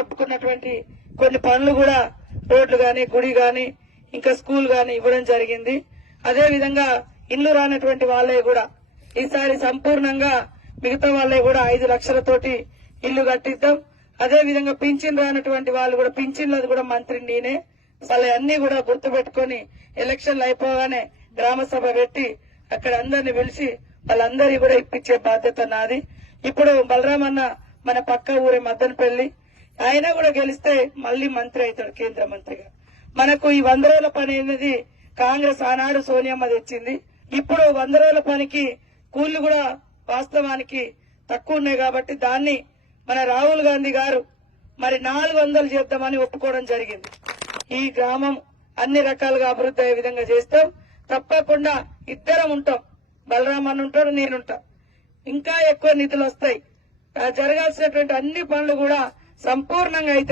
ఒప్పుకున్నటువంటి కొన్ని పనులు కూడా రోడ్లు గాని గుడి గాని ఇంకా స్కూల్ గాని ఇవ్వడం జరిగింది. అదే విధంగా ఇల్లు రానటువంటి వాళ్ళే కూడా ఈసారి సంపూర్ణంగా మిగతా వాళ్ళే కూడా ఐదు లక్షలతోటి ఇల్లు కట్టిద్దాం. అదే విధంగా పింఛన్ రానటువంటి వాళ్ళు కూడా పింఛన్లది కూడా మంత్రి నేనే. అసలు అన్ని కూడా గుర్తు పెట్టుకుని ఎలక్షన్లు అయిపోగానే గ్రామ సభ పెట్టి అక్కడ అందరిని పిలిచి వాళ్ళందరి కూడా ఇప్పించే బాధ్యత నాది. ఇప్పుడు బలరామన్న మన పక్క ఊరే మద్దనపల్లి ఆయన కూడా గెలిస్తే మళ్ళీ మంత్రి అవుతాడు కేంద్ర మంత్రిగా. మనకు ఈ వంద రోజుల పని అనేది కాంగ్రెస్ ఆనాడు సోనియమ్మ తెచ్చింది. ఇప్పుడు వంద రోజుల పనికి కూలీలు కూడా వాస్తవానికి తక్కువ ఉన్నాయి కాబట్టి దాన్ని మన రాహుల్ గాంధీ గారు మరి నాలుగు వందలు చేద్దామని ఒప్పుకోవడం జరిగింది. ఈ గ్రామం అన్ని రకాలుగా అభివృద్ధి అయ్యే విధంగా చేస్తాం. తప్పకుండా ఇద్దరం ఉంటాం. బలరామన్ ఉంటాడు నేనుంటా ఇంకా ఎక్కువ నిధులు వస్తాయి. ఆ జరగాల్సినటువంటి అన్ని పనులు కూడా సంపూర్ణంగా అయితే